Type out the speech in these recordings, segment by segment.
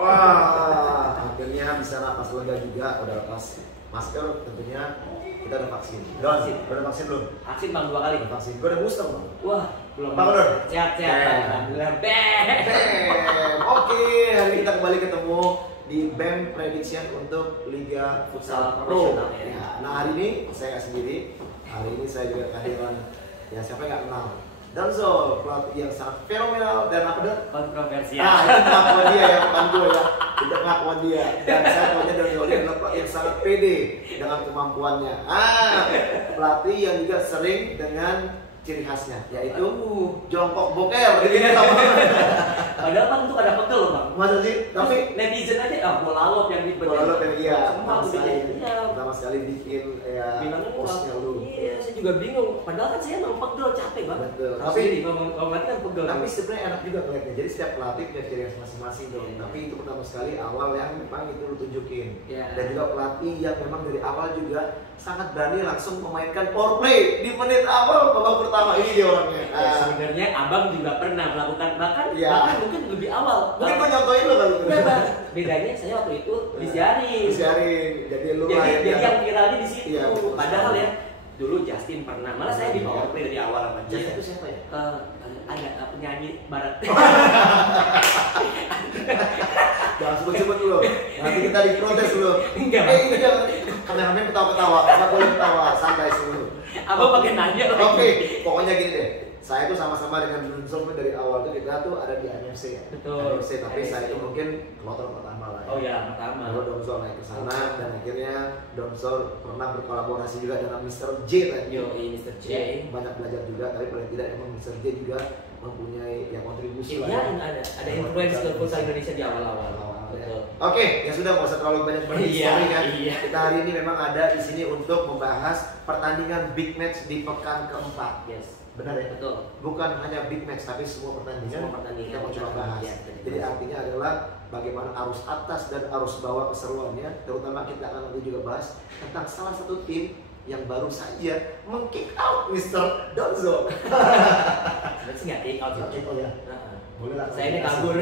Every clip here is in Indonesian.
Wah, akhirnya bisa napas lega juga, udah lepas masker tentunya. Kita udah vaksin. Udah vaksin belum? Vaksin bang 2 kali. Udah vaksin. Gue udah booster bang. Wah, belum. Bang Don. Sehat. Alhamdulillah. Oke, hari ini kita kembali ketemu di BEM Prediction untuk Liga Futsal Pro. Ya, nah hari ini saya nggak sendiri. Hari ini saya juga kehadiran ya siapa yang nggak kenal. Donzo, pelatih yang sangat fenomenal dan apa dong? Kontroversial. Nah, itu pengakuan dia ya, bukan gue ya. Itu pengakuan dia. Dan saya tahunya Donzo ini adalah pelatih yang sangat pede dengan kemampuannya. Pelatih yang juga sering dengan ciri khasnya, yaitu jongkok boker. Padahal bang itu ada pegel bang. Masa sih? Tapi netizen aja, bola lop yang bola lop yang dia pertama sekali bikin ya postnya lu. Iya, saya juga bingung. Padahal kan saya emang pegel capek banget. Betul. Tapi ngomong kan pegel. Tapi sebenarnya enak juga ngeliatnya. Jadi setiap pelatih punya ciri khas masing-masing dong. Tapi itu pertama sekali awal yang memang itu lu tunjukin. Dan juga pelatih yang memang dari awal juga sangat berani langsung memainkan power play di menit awal babak pertama. Ini dia orangnya. Sebenarnya abang juga pernah melakukan bahkan mungkin lebih awal. Mungkin gua nyontoin lo kali itu. Bedanya saya waktu itu disiarin. Jadi lu jadi yang viralnya di situ. Iya, padahal ya dulu Justin pernah. Malah saya di power play dari awal sama Justin itu siapa ya? Ada penyanyi barat. Jangan sebut-sebut dulu. Nanti kita diprotes dulu. Enggak. Ini jangan. Kameramen ketawa-ketawa. Apa boleh ketawa? Santai dulu. Abang pakai nanya. Oke, pokoknya gini deh. Saya tuh sama-sama dengan Donzo dari awal tuh kita tuh ada di NFC ya. Betul. NFC, tapi saya itu mungkin kloter pertama lah. Ya. Oh iya, pertama. Lalu Donzo naik ke sana dan akhirnya Donzo pernah berkolaborasi juga dengan Mr. J tadi. Yo, Mr. J. Banyak belajar juga, tapi paling tidak emang Mr. J juga mempunyai yang kontribusi lah. Iya, ada influence ke futsal Indonesia di awal-awal. Oke, ya sudah nggak usah terlalu banyak berhistory kan. Iya. Kita hari ini memang ada di sini untuk membahas pertandingan big match di pekan keempat. Yes. Benar ya? Betul. Bukan hanya big match tapi semua pertandingan kita mau coba bahas. Ya, jadi artinya adalah bagaimana arus atas dan arus bawah keseruannya. Terutama kita akan nanti juga bahas tentang salah satu tim yang baru saja meng-kick out Mr. Donzo. Sebenarnya nggak kick out ya. Boleh lah. Saya ini kabur.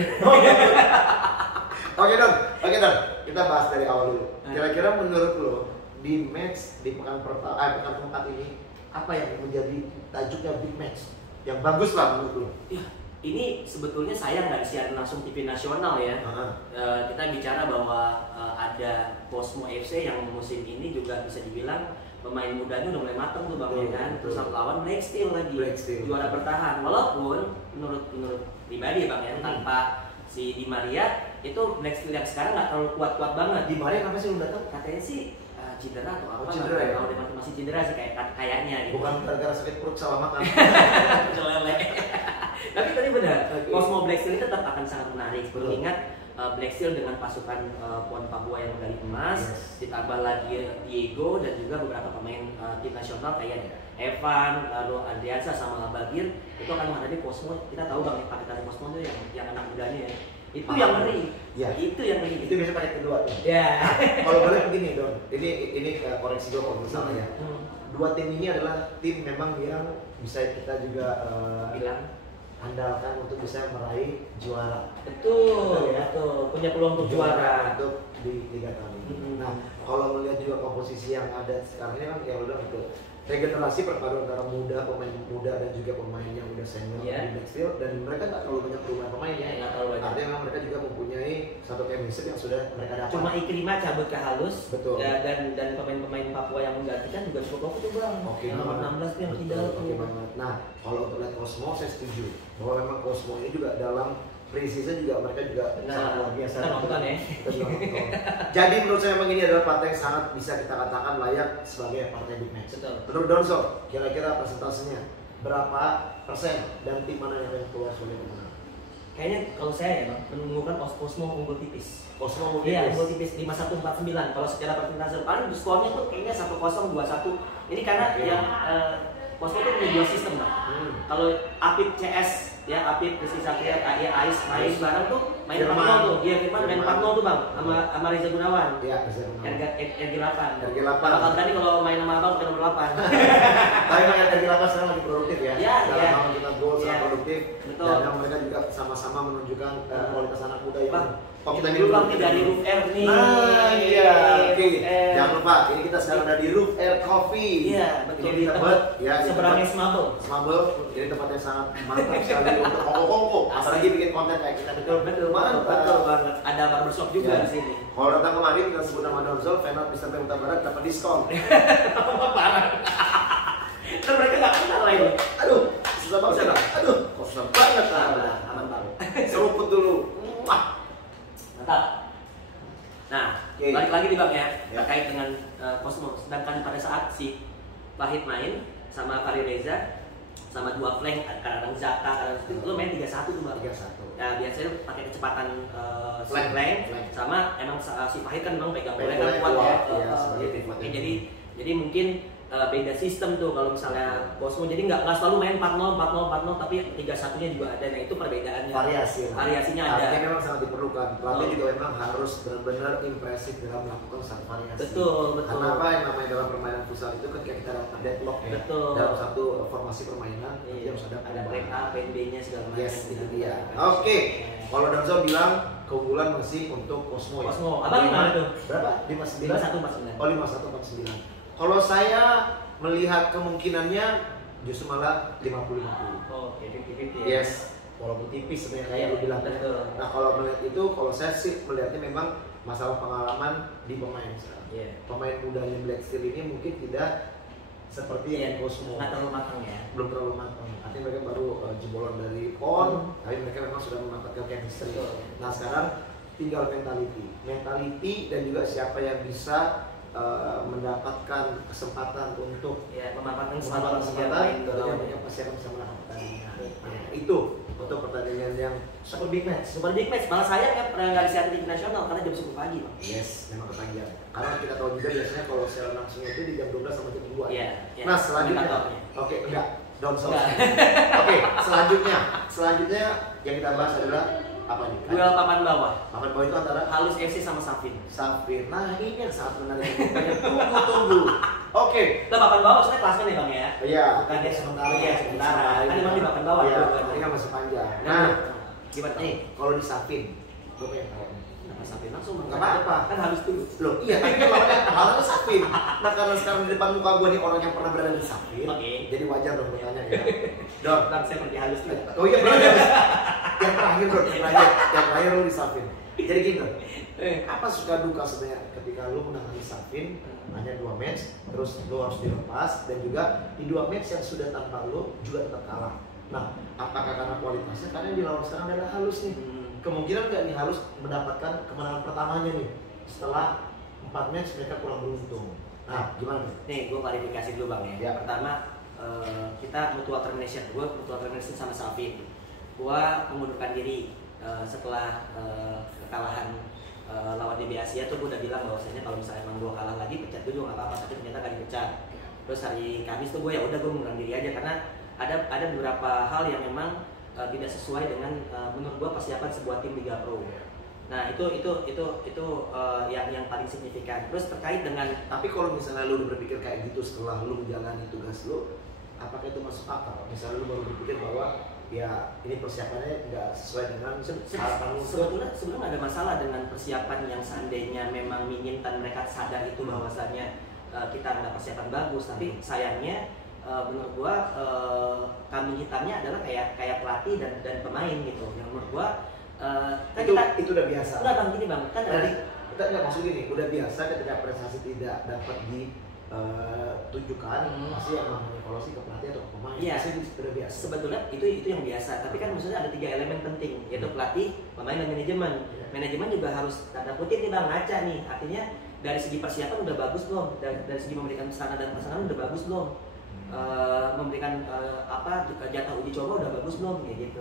Oke Don, kita bahas dari awal dulu. Kira-kira menurut lo di match di pekan keempat ini apa yang menjadi tajuknya big match yang bagus lah menurut lo? Ya, ini sebetulnya saya nggak disiarin langsung TV nasional ya. Kita bicara bahwa ada Cosmo FC yang musim ini juga bisa dibilang pemain mudanya udah mulai mateng tuh bang ya kan. Terus lawan Black Steel lagi, juara bertahan. Walaupun menurut pribadi ya bang ya, tanpa si Di Maria itu Black Steel yang sekarang nggak terlalu kuat banget. Di Maria kenapa sih belum datang? Katanya sih cedera atau apa? Cedera ya? Kalau dia masih cedera sih kayaknya. Gitu. Bukan gara-gara sakit perut salah makan. Celele. Tapi tadi benar. Cosmo Black Steel ini tetap akan sangat menarik. Mengingat Black Steel dengan pasukan Pon Papua yang medali emas, ditambah lagi Diego dan juga beberapa pemain tim nasional kayak Evan, lalu Andriansa sama Labagir itu akan menghadapi Cosmo. Kita tahu bang paketan Cosmo itu yang anak mudanya ya. Itu yang ngeri. Ya. Itu yang ngeri. Itu biasa pakai kedua tuh. Ya. Kalau boleh begini Don, ini koreksi gue kalau misalnya ya. Dua tim ini adalah tim memang yang bisa kita juga bilang andalkan untuk bisa meraih juara. Betul. Punya peluang untuk juara untuk di Liga tahun ini. Nah, kalau melihat juga komposisi yang ada sekarang ini kan kayak udah itu regenerasi perpaduan antara pemain muda dan juga pemain yang udah senior di Black Steel, dan mereka nggak terlalu banyak perubahan pemain ya. Artinya memang mereka juga mempunyai satu chemistry yang sudah mereka dapat. Cuma Ikrima cabut ke halus. Betul. Dan pemain-pemain Papua yang menggantikan juga cukup oke tuh bang. Nomor 16 tuh yang tidak. Oke banget. Nah, kalau untuk lihat Cosmo saya setuju bahwa memang Cosmo ini juga dalam pre-season juga mereka juga sangat luar biasa. Kita nonton ya. Jadi menurut saya memang ini adalah partai yang sangat bisa kita katakan layak sebagai partai big match. Menurut Donzo, kira-kira persentasenya berapa persen dan tim mana yang akan keluar sebagai pemenang? Kayaknya kalau saya ya bang, menunjukkan Cosmo unggul tipis. Cosmo unggul tipis? Iya, unggul tipis 51-49. Kalau secara persentase paling skornya tuh kayaknya 1-0, 2-1. Ini karena yang Cosmo tuh punya dua sistem bang. Kalau Apip CS ya Apip, Rizky Satria, Ais main bareng tuh main 4-0 tuh. Iya, Firman main 4-0 tuh bang sama Reza Gunawan. Iya, Reza Gunawan. RG8. RG8. Bakal berani kalau main sama abang main nomor 8. Tapi memang RG8 sekarang lagi produktif ya. Iya. Dalam kita gol sangat produktif. Betul. Dan mereka juga sama-sama menunjukkan kualitas anak muda yang Oh, kita dulu nih dari Roof Air nih. Nah, iya. Oke. Jangan lupa, ini kita sekarang ada di Roof Air Coffee. Iya, betul. Ini tempat ya seberangnya Smable. Smable. Ini tempatnya sangat mantap sekali untuk kongko-kongko. Apalagi bikin konten kayak kita. Betul banget. Ada barbershop juga di sini. Kalau datang kemari kita sebut nama Donzol, Venat bisa Huta Barat dapat diskon. Parah. Kan mereka nggak kenal lagi. Aduh, susah banget. Aduh, kok susah banget. Aman banget. Seruput dulu. Wah, mantap. Nah, balik lagi nih Bang ya, terkait dengan Cosmo. Sedangkan pada saat si Wahid main sama Fahri Reza sama dua flank, kadang-kadang Zaka, kadang-kadang lo main 3-1 tuh Bang. 3-1. Nah, biasanya pakai kecepatan flank sama emang si Wahid kan memang pegang bola kan kuat ya. Jadi mungkin beda sistem tuh kalau misalnya Cosmo, jadi nggak selalu main 4-0, tapi 3-1-nya juga ada. Nah itu perbedaannya. Variasinya ada. Artinya memang sangat diperlukan. Pelatih juga memang harus benar-benar impresif dalam melakukan satu variasi. Betul. Karena apa yang namanya dalam permainan futsal itu ketika kita dapat deadlock ya. Betul. Dalam satu formasi permainan, harus ada plan A, plan B-nya segala macam. Yes, itu dia. Oke. Kalau Donzo bilang keunggulan masih untuk Cosmo ya. Cosmo. Abang gimana tuh? Berapa? 51 51-49. Oh, 51-49. Kalau saya melihat kemungkinannya justru malah 50-50. Oh, oke, 50-50 ya. Yes. Walaupun tipis sebenarnya kayak lu bilang. Nah, kalau melihat itu, kalau saya sih melihatnya memang masalah pengalaman di pemain sekarang. Pemain mudanya Black Steel ini mungkin tidak seperti yang Cosmo. Nggak terlalu matang ya. Belum terlalu matang. Artinya mereka baru jebolan dari PON, tapi mereka memang sudah mendapatkan chemistry. Nah, sekarang tinggal mentality dan juga siapa yang bisa mendapatkan kesempatan untuk memanfaatkan kesempatan tentunya pasti akan bisa menang pertandingan. Itu untuk pertandingan yang super big match. Malah sayang ya nggak disiarin di nasional karena jam 10 pagi Bang. Yes, memang ketagihan. Karena kita tahu juga biasanya kalau secara langsung itu di jam 12 sampai jam 2. Iya. Nah selanjutnya, enggak, downsource. Oke, selanjutnya yang kita bahas adalah apa nih? Duel papan bawah. Papan bawah itu antara Halus FC sama Safin. Nah ini yang sangat menarik. Tunggu. Oke. Kita papan bawah maksudnya kelasnya nih Bang ya? Iya. Bukan dia sementara. Kan memang di papan bawah. Iya. Ini kan masih panjang. Nah, gimana nih? Kalau di Safin, gue pengen tahu. Kenapa Safin langsung? Nggak apa-apa. Kan halus dulu. Loh, iya. Tapi kan lawannya Safin. Nah, karena sekarang di depan muka gue nih orang yang pernah berada di Safin. Jadi wajar dong bertanya ya. Don, saya pergi halus dulu. Oh iya, benar. Yang terakhir lu di Safin. Jadi gini, apa suka duka sebenarnya ketika lu menangani Safin hanya 2 match, terus lu harus dilepas dan juga di 2 match yang sudah tanpa lu juga tetap kalah. Nah, apakah karena kualitasnya? Karena yang dilawan sekarang adalah Halus nih. Kemungkinan nggak nih Halus mendapatkan kemenangan pertamanya nih setelah 4 match mereka kurang beruntung. Nah, gimana nih? Nih, gue klarifikasi dulu Bang ya. Pertama, kita mutual termination. Gue mutual termination sama Safin. Gua mengundurkan diri setelah kekalahan lawan DB Asia tuh gue udah bilang bahwasanya kalau misalnya emang gue kalah lagi pecat gue juga nggak apa-apa, tapi ternyata gak dipecat. Terus hari Kamis tuh gue ya udah gue mengundurkan diri aja karena ada beberapa hal yang memang tidak sesuai dengan menurut gue persiapan sebuah tim Liga Pro. Nah itu yang paling signifikan. Terus terkait dengan tapi kalau misalnya lu berpikir kayak gitu setelah lu menjalani tugas lu, apakah itu masuk akal? Misalnya lu baru berpikir bahwa ya ini persiapannya nggak sesuai dengan harapan lu. Sebetulnya nggak ada masalah dengan persiapan yang seandainya memang menginginkan mereka sadar itu bahwasanya kita nggak persiapan bagus, tapi sayangnya menurut gua kambing hitamnya adalah kayak pelatih dan pemain gitu. Yang menurut gua kan itu udah biasa. Udah Bang, gini Bang, kan kita nggak maksud gini, udah biasa ketika prestasi tidak dapat tunjukkan pasti yang namanya evaluasi ke pelatih atau ke pemain. Iya, sudah biasa. Sebetulnya itu yang biasa, tapi kan maksudnya ada 3 elemen penting, yaitu pelatih, pemain dan manajemen. Manajemen juga harus tanda kutip nih Bang ngaca nih, artinya dari segi persiapan udah bagus belum, dari segi memberikan sarana dan prasarana udah bagus belum, memberikan jatah uji coba udah bagus belum, kayak gitu.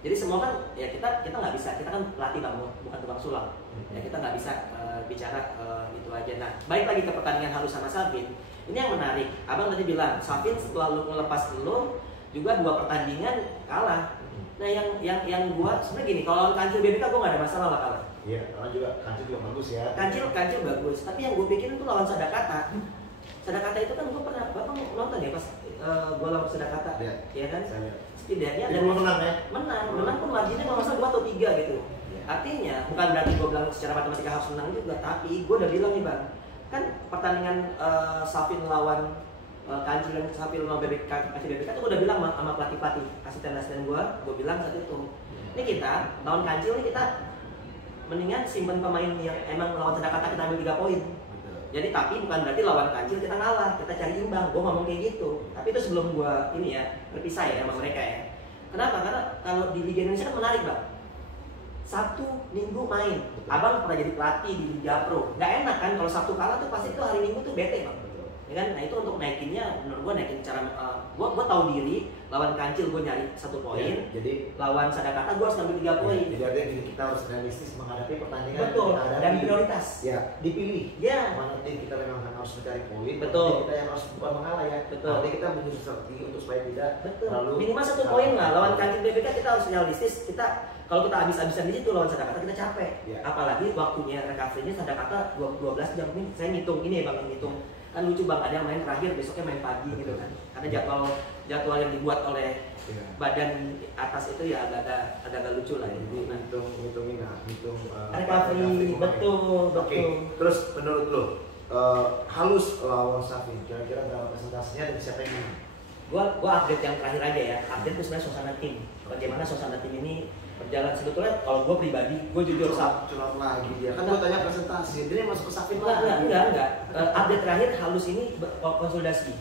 Jadi semua kan ya kita nggak bisa, kita kan pelatih Bang, bukan tukang sulap. Ya kita nggak bisa bicara itu aja. Nah, balik lagi ke pertandingan Halus sama Safin. Ini yang menarik. Abang tadi bilang Safin setelah lu ngelepas lu juga 2 pertandingan kalah. Nah, yang gua sebenarnya gini, kalau lawan Kancil BBK gua nggak ada masalah lah kalah. Iya, Kancil juga bagus ya. Kancil bagus, tapi yang gua pikirin tuh lawan Sadakata. Sadakata itu kan gua pernah, Bapak nonton ya pas gua lawan Sadakata. Iya kan? Setidaknya dan menang ya. Menang pun marginnya kalau nggak salah 2 atau 3 gitu. Artinya bukan berarti gue bilang secara matematika harus menang juga, tapi gue udah bilang nih bang, kan pertandingan Safin lawan Kancil dan Safin lawan BBK itu gue udah bilang sama pelatih asisten gue bilang saat itu, ini kita lawan Kancil ini kita mendingan simpen pemain yang emang lawan Sadakata kita ambil 3 poin. Jadi tapi bukan berarti lawan Kancil kita ngalah, kita cari imbang. Gue ngomong kayak gitu. Tapi itu sebelum gue ini ya berpisah ya sama mereka ya. Kenapa? Karena kalau di Liga Indonesia kan menarik bang. Sabtu Minggu main. Abang pernah jadi pelatih di Liga Pro. Gak enak kan kalau Sabtu kalah tuh pasti itu hari Minggu tuh bete bang. Ya kan? Nah itu untuk naikinnya, menurut gue naikin cara gue tahu diri lawan Kancil gue nyari 1 poin, ya, jadi lawan Sadakata gue harus ambil 3 poin. Jadi artinya kita harus realistis menghadapi pertandingan. Betul. Dan prioritas. Ya, dipilih. Ya. Mana tim kita memang harus mencari poin. Betul. Kita yang harus bukan mengalah ya. Betul. Nanti kita menyusun strategi untuk supaya tidak. Betul. Lalu minimal 1 poin lah. Lawan Kancil BBK kita harus realistis. Kalau kita habis-habisan di situ lawan Sadakata kita capek. Ya. Apalagi waktunya recovery-nya Sadakata 12 jam ini. Saya ngitung ini ya bang, ngitung. Kan lucu bang, ada yang main terakhir besoknya main pagi gitu kan. Karena jadwal yang dibuat oleh badan atas itu ya agak lucu lah ya. Jadi hitung recovery, betul. Oke. Terus menurut lo halus lawan Safin kira-kira berapa presentasinya dan siapa yang menang? Gua update yang terakhir aja ya. Update itu sebenarnya suasana tim. Bagaimana suasana tim ini berjalan. Sebetulnya kalau gue pribadi, gue jujur curhat lagi dia. Kan gue tanya presentasi, dia masuk ke Safin lagi. Enggak. Update terakhir halus ini konsolidasi.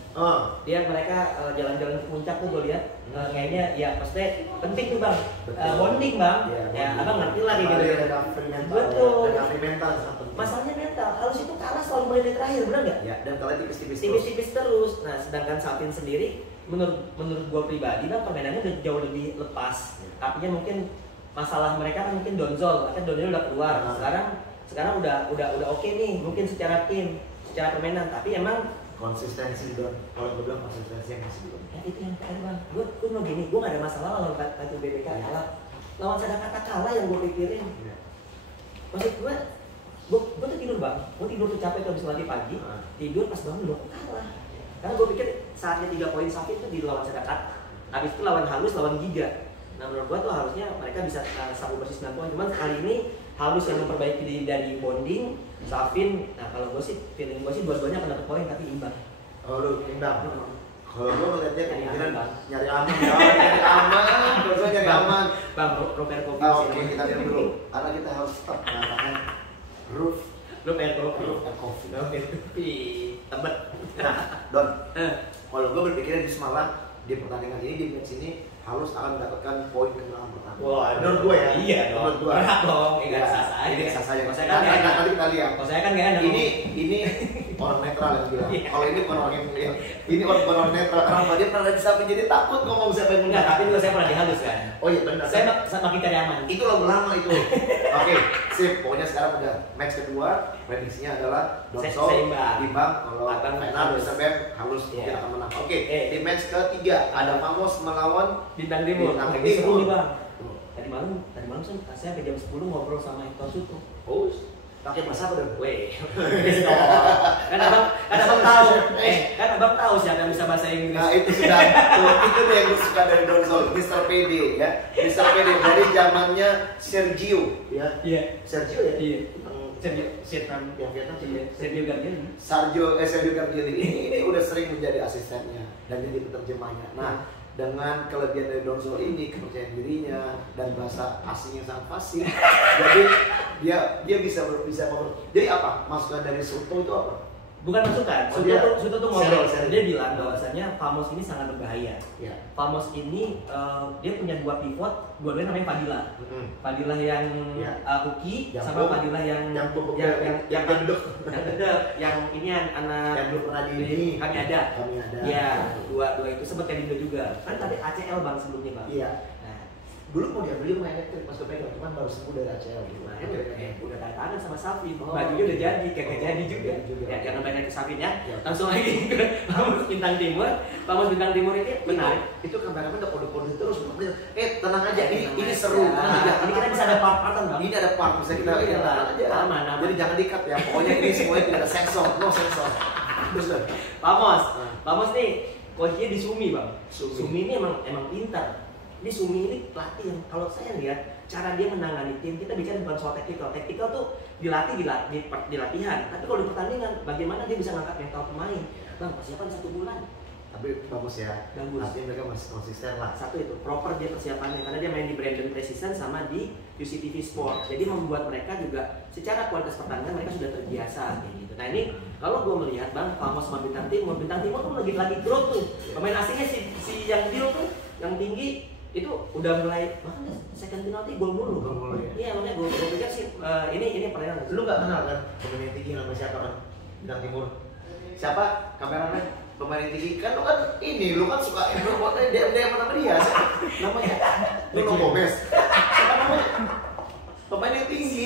Mereka jalan-jalan ke puncak tuh gue lihat. Kayaknya ya maksudnya penting tuh bang. Bonding bang. Ya abang ngerti lah gitu. Betul. Mental. Masalahnya mental. Halus itu kalah selalu mulai dari terakhir, benar nggak? Ya. Dan kalah tipis-tipis terus. Nah sedangkan Safin sendiri, menurut gue pribadi bang, permainannya udah jauh lebih lepas. Artinya mungkin masalah mereka kan mungkin Donzol, kan Donzol udah keluar. Sekarang udah oke nih, mungkin secara tim, secara permainan, tapi emang konsistensi Don. Kalau gue bilang konsistensi yang masih belum. Ya itu yang keren bang. Gue mau gini, gue gak ada masalah lawan Kancil BBK kalah. Lawan Sadakata kalah yang gue pikirin. Maksud gue tuh tidur bang. Gue tidur tuh capek tuh habis latih pagi. Tidur pas bangun udah kalah. Karena gue pikir saatnya 3 poin Safin itu di lawan Sadakata. Habis itu lawan Halus, lawan Giga. Nah menurut gua tuh harusnya mereka bisa sapu bersih 9 poin. Cuman kali ini Halus yang memperbaiki diri dari bonding, Safin. Nah kalau gua sih, feeling gua sih dua-duanya akan dapat poin tapi imbang. Oh lu imbang? Kalau gua ngeliatnya kemungkinan nyari aman. Nyari aman. Bang, Roberto. Oke, kita lihat dulu. Karena kita harus tetap mengatakan roof. Roberto. Coffee. Oke. Tebet. Nah, Don. Kalau gua berpikir di semalam di pertandingan ini, di match ini Halus akan mendapatkan poin kemenangan pertama. Wah, menurut gue ya. Iya dong. Menurut gue. Berat dong. Enggak sah aja. Ini sah saja. Kalau saya kan nanti kita lihat. Kalau saya kan enggak ada. Ini orang netral yang bilang. Kalau ini bukan orang yang bilang. Ini orang netral. Karena dia pernah bisa menjadi takut ngomong siapa yang menang. Tapi juga saya pernah dihalus kan. Oh iya benar. Saya makin cari aman. Itu lagu lama itu. Oke, sip. Pokoknya sekarang udah match kedua. Prediksinya adalah Donzol imbang. Kalau final bisa Halus mungkin akan menang. Oke, di match ketiga ada Famos melawan Bintang Timur. Lagi seru nih bang. Tadi malam saya sampai jam 10 ngobrol sama Hector Suto. Oh, pakai bahasa apa dong? Weh, kan abang tahu. Kan abang tahu siapa yang bisa bahasa Inggris. Nah itu sudah, itu dia yang suka dari Donzol, Mr. PD ya, Mr. PD dari zamannya Sergio, ya. Iya. Sergio ya. Iya. Sergio Vietnam, Sergio Gardiani. Sergio Gardiani ini udah sering menjadi asistennya dan jadi penerjemahnya. Nah, dengan kelebihan dari Donzol ini, kepercayaan dirinya dan bahasa asing yang sangat fasih, jadi dia bisa jadi apa masukan dari Suto itu apa? Bukan masukan, Suto tuh ngobrol, dia bilang bahwasanya Famos ini sangat berbahaya. Ya. Famos ini dia punya 2 pivot, dua-duanya namanya Fadilah. Fadilah yang Uki sama Fadilah yang gendek, yang ini anak yang belum pernah di kami ada. Ya, dua itu sempat Kadindo juga. Kan tadi ACL bang sebelumnya bang. Iya. Dulu mau diambil main elektrik pas kepegang, cuman baru sembuh dari ACL gitu. Nah, udah tanda tangan sama Safin, bajunya udah jadi, kagak jadi juga. Ya, jangan main ke Safin ya. Langsung lagi ke Famos Bintang Timur. Famos Bintang Timur ini benar. Itu kameramen udah kode-kode terus. Tenang aja, ini seru. Tenang aja. Ini kita bisa ada part-partan bang. Ini ada part, bisa kita tenang aja. Aman. Jadi jangan di-cut ya. Pokoknya ini semuanya tidak ada sensor, no sensor. Terus Famos nih kuncinya di Sumi bang. Sumi ini emang pintar. Ini Sumi ini pelatih yang kalau saya lihat cara dia menangani tim, kita bicara bukan soal taktikal tuh dilatih di latihan, tapi kalau di pertandingan bagaimana dia bisa ngangkat mental pemain. Bang, persiapan 1 bulan. Tapi bagus ya. Bagus. Artinya mereka masih konsisten lah. Satu itu proper dia persiapannya karena dia main di Brandon Precision sama di UCTV Sport. Jadi membuat mereka juga secara kualitas pertandingan mereka sudah terbiasa kayak gitu. Nah ini kalau gue melihat Bang, Famos sama Bintang Timur tuh lagi growth tuh. Pemain asingnya si yang Dio tuh yang tinggi itu udah mulai bahkan second penalti gol mulu. Ya. Iya, makanya gue pikir sih ini pertanyaan. Lu nggak kenal kan pemain yang tinggi namanya siapa kan? Bintang Timur. Siapa kameramen? Pemain yang tinggi kan lu kan suka lu fotonya DM sama dia. Namanya Nuno Gomez. Siapa namanya? Pemain yang tinggi.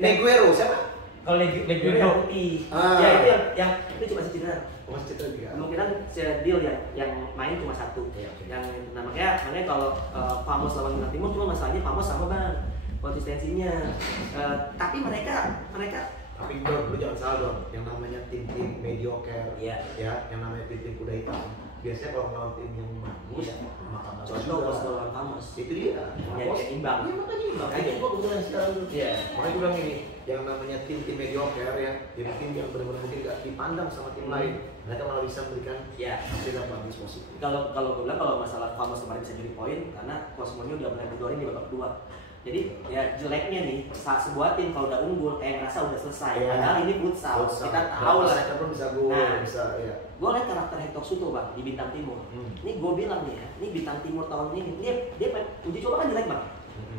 Neguero siapa? Kalau Neguero yang putih. Ya itu yang itu cuma cedera. Masih cedera juga. Kemungkinan deal yang main cuma 1. Yang makanya kalau Famos lawan Bintang Timur cuma masalahnya Famos sama Bang konsistensinya. Tapi mereka Tapi lu jangan salah dong, yang namanya tim-tim mediocre, ya, yang namanya tim-tim kuda hitam. Biasanya kalau melawan tim yang bagus, maka contoh pas lawan Famos. Itu dia. Ya imbang. Iya makanya imbang. Makanya gua kebetulan sekarang. Iya. Makanya gua bilang ini, yang namanya tim-tim mediocre ya, tim-tim yang benar-benar mungkin nggak dipandang sama tim lain, mereka malah bisa memberikan hasil yang bagus positif. Kalau gue bilang kalau masalah Famos kemarin bisa jadi poin karena Cosmonyo udah mulai keluarin di babak kedua. Jadi ya jeleknya nih saat sebuah tim kalau udah unggul kayak ngerasa udah selesai. Padahal ini futsal. Kita tahu lah. Mereka pun bisa gol, bisa ya. Gue lihat karakter Hector Suto Bang di Bintang Timur. Ini gue bilang nih ya, ini Bintang Timur tahun ini dia uji coba kan jelek Bang.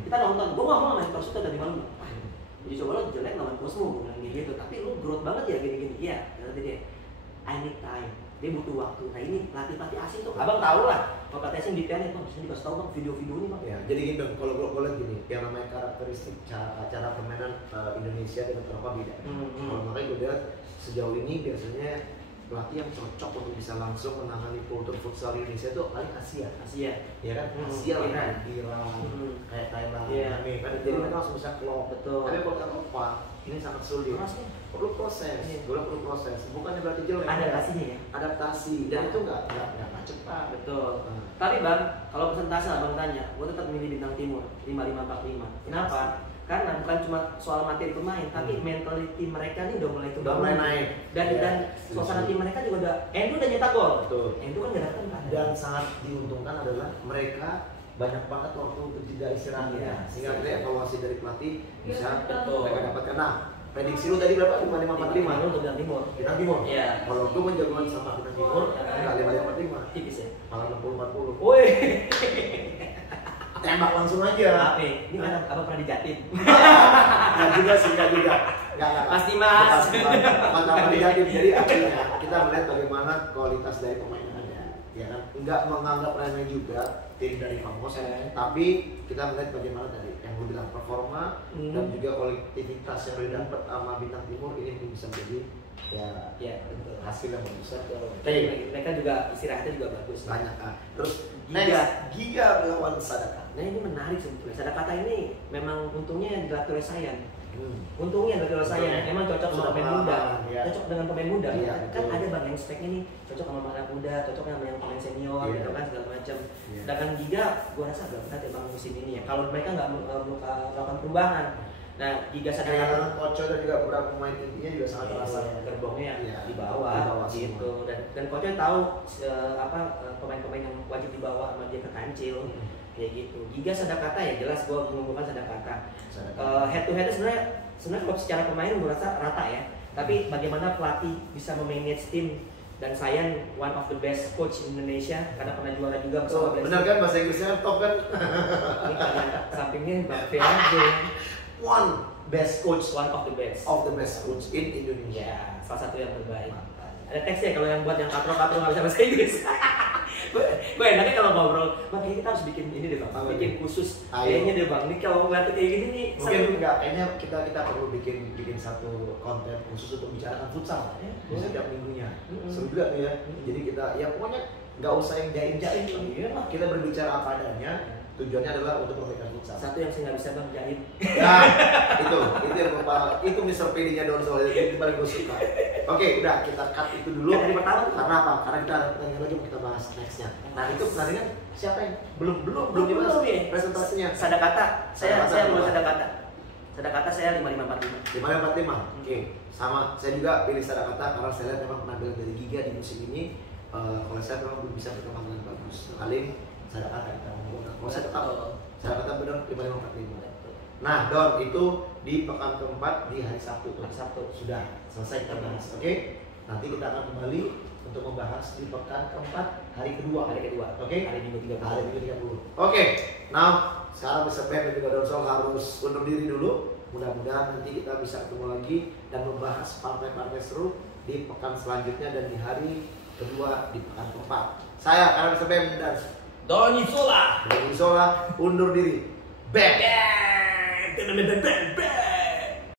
Kita nonton, gue ngomong sama Hector Suto dari malam. Uji coba lo jelek lawan Cosmo bilang gitu. Tapi lu growth banget ya gini-gini. Iya, berarti dia I need time. Dia butuh waktu. Nah ini pelatih asing tuh, abang tahu lah. Kalau pelatih asing detailnya, Bang, bisa dikasih tahu Bang video-video ini Bang. Ya, jadi gini Bang, kalau gue lihat gini, yang namanya karakteristik cara permainan Indonesia dengan Eropa beda. Kalau makanya gue lihat sejauh ini biasanya pelatih yang cocok untuk bisa langsung menangani kultur futsal Indonesia itu paling Asia. Ya kan? Asia lah, Iran, kayak Thailand, kan? Jadi mereka langsung bisa klop. Betul. Tapi kalau Eropa ini sangat sulit. Perlu proses, perlu proses. Bukannya berarti jelek. Adaptasinya ya. Adaptasi. Dan itu nggak cepat. Betul. Tapi Bang, kalau persentase abang tanya, gue tetap milih Bintang Timur 55-45. Kenapa? Karena bukan cuma soal materi pemain, tapi mentality mereka ini udah mulai mulai naik. Dan suasana tim mereka juga udah udah nyetak gol. Betul. Itu kan gak datang kan. Dan sangat diuntungkan adalah mereka banyak banget waktu untuk jeda istirahatnya. Sehingga ada evaluasi dari pelatih bisa mereka dapatkan. Nah, prediksi lu tadi berapa? 55-45. Lu Bintang Timur. Bintang Timur. Iya. Kalau lu menjagoan sama Bintang Timur, enggak 55-45. Tipis ya. Malah 60-40. Woi. Tembak langsung aja. Ini kan apa pernah di Jatim? Enggak juga sih, enggak juga. Enggak. Pasti Mas. Mantap di Jatim. Jadi artinya kita melihat bagaimana kualitas dari pemainannya. Ya kan? Enggak menganggap remeh juga tim dari Famos, tapi kita melihat bagaimana tadi yang lu bilang performa dan juga kolektivitas yang didapat sama Bintang Timur ini bisa menjadi ya betul. Hasil yang bagus. Mereka juga istirahatnya juga bagus. Banyak kan. Terus Giga melawan Sadaka. Nah ini menarik sebetulnya. Sadaka ini memang untungnya dilatih oleh Sayan. Untungnya dilatih oleh Sayan. Emang cocok sama pemain muda. Cocok dengan pemain muda. Kan ada Bang yang speknya nih cocok sama pemain muda, cocok sama yang pemain senior gitu kan segala macam. Sedangkan Giga gua rasa agak berat ya Bang musim ini ya. Kalau mereka nggak melakukan perubahan. Nah, Giga Sadaka Koco dan juga beberapa pemain intinya juga sangat terasa gerbongnya di bawah gitu. Dan Koco tahu pemain-pemain yang wajib dibawa sama dia ke kancil kayak gitu. Giga Sadakata ya jelas gue mengumpulkan Sadakata. Head to head sebenarnya kalau secara pemain gue rasa rata ya. Tapi bagaimana pelatih bisa memanage tim dan Sayan one of the best coach in Indonesia karena pernah juara juga bersama benar kan bahasa Inggrisnya top kan? Ini karena sampingnya Bang Fianjo. One of the best coach in Indonesia. Ya, salah satu yang terbaik. Ada teksnya kalau yang buat yang katro-katro nggak bisa bahasa Inggris. gue enaknya kalau ngobrol, makanya kita harus bikin ini deh Bang, bikin khusus kayaknya deh Bang. Ini kalau nggak kayak gini nih, mungkin enggak, kayaknya kita perlu bikin satu konten khusus untuk bicarakan futsal setiap minggunya. Seru juga tuh ya. Jadi kita ya pokoknya nggak usah yang jaim-jaim, kita berbicara apa adanya. tujuannya adalah untuk perbaikan futsal. Satu yang saya nggak bisa bang, jahit. Ya, itu Mr. PD-nya Don Sol, itu paling gue suka. Oke, udah kita cut itu dulu. Dari pertama karena apa? Karena kita ada pertanyaan lagi mau kita bahas nextnya. Nah itu pertandingan siapa yang belum dibahas ya presentasinya. Sadakata, saya belum Sadakata. Sadakata saya 5545. 5545. Oke, sama saya juga pilih Sadakata karena saya lihat memang penampilan dari Giga di musim ini. Kalau saya memang belum bisa berkembang dengan bagus. Paling Sadakata kita ngomong. Kalau saya tetap Sadakata benar 5545. Nah, Don itu di pekan keempat di hari Sabtu. Sudah selesai kita bahas. Oke. Nanti kita akan kembali untuk membahas di pekan keempat hari kedua. Oke. Hari Minggu 30. Oke. Nah, sekarang Mr. Ben dan juga Don Sol harus undur diri dulu. Mudah-mudahan nanti kita bisa ketemu lagi dan membahas partai-partai seru di pekan selanjutnya dan di hari kedua di pekan keempat. Saya karena Mr. Ben dan Doni Sola undur diri. Ben.